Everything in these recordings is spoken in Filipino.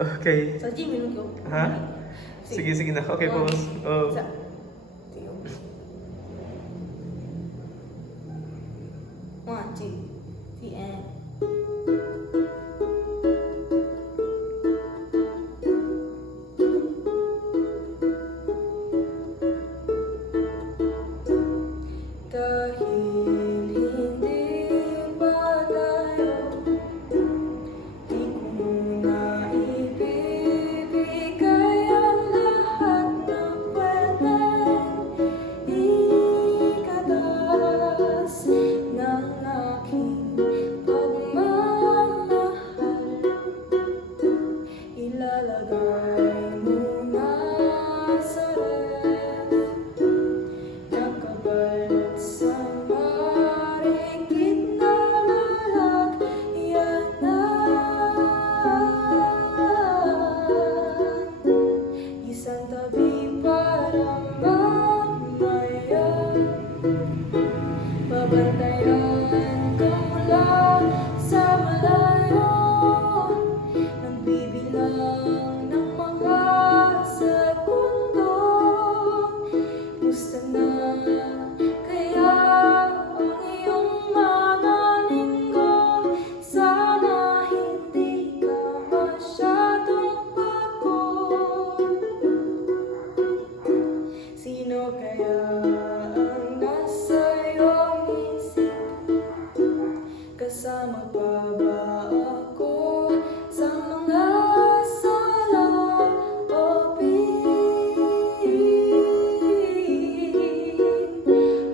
Okay. Sa gym, minum ko. Ha? Sige, sige na. Okay, pause. Oh. Isa. Tiyo. 1, 2, 3, and... Dahil hindi pa tayo, di ko muna ibibigay ang lahat ng pwedeng ikatas ng aking pagmamahal. Ilalagay muna sa ref, nakabalat sa marikit na lalagyanan. Isang tabi para mamaya, babantayan ka mula sa malayo, nagbibilang ng mga segundo. Musta na kaya ang iyong mga linggo? Sana hindi ka masyadong pagod. Sino kaya ang nasa iyong isip? Kasama pa ba ako sa mga saloobin?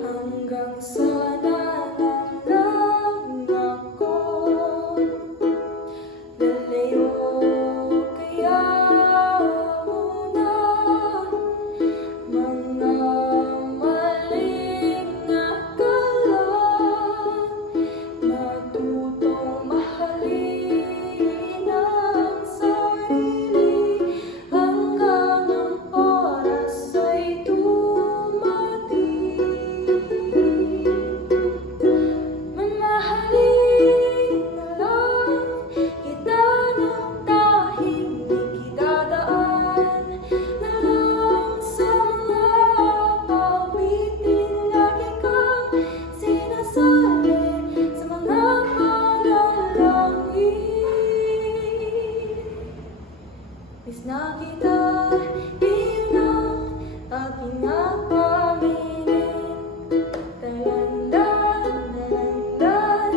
Hanggang sa nalalang ako, lalayo kaya muna mga maling akala. Matutong mahalin ang sarili hanggang ang oras ay dumating. Mamahalin na lang kita ng tahimik, idadaan na lang sa mga awitin. Lagi kang sinasali sa mga panalangin. Miss na kita, iyon ang aking napamilin. Talandan, talandan,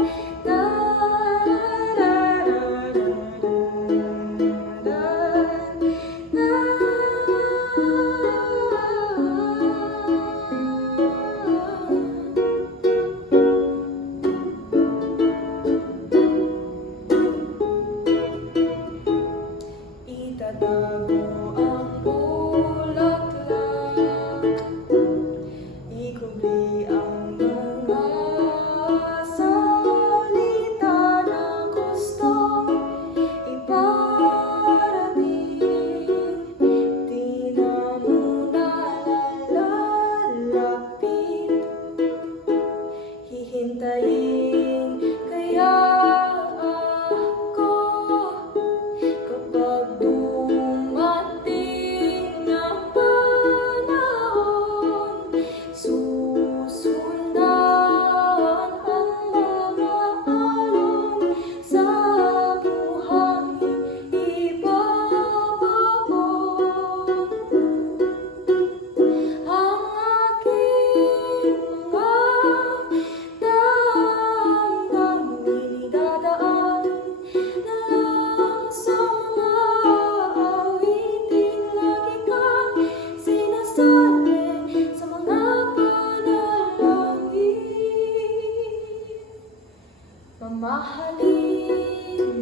itatago ang bulaklak, ikubli ang mga salita na gustong iparating. Di na muna lalapit, hihintayin kaya ako kapag dumating ang panahon. Susundan ang mga alon sa buhangin ibabaon. Ang aking mga damdamin idadaan na lang sa mga awitin. Lagi kang sinasali sa mga panalangin. Mamahalin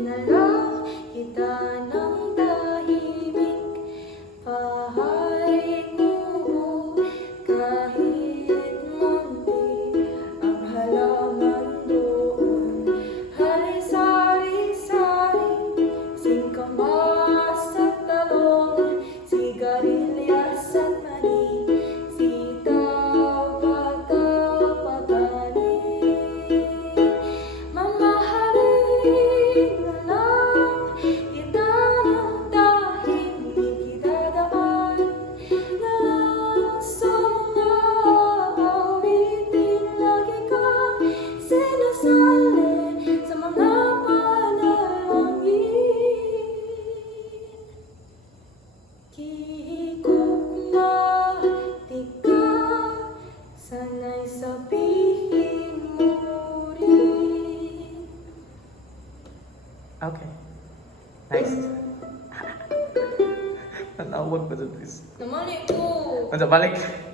na lang kita ng tahimik, pahay ko kahit munti ang halaman doon. Hay sari-sari, singkamas at talong, sigarilyas at mani, sitaw at kapatanin. Mamahalin na lang kita ng ko na di ka sana'y sabihin mo rin. Okay. Nice. Nanawag ba ito, please? Namali ko. Balik.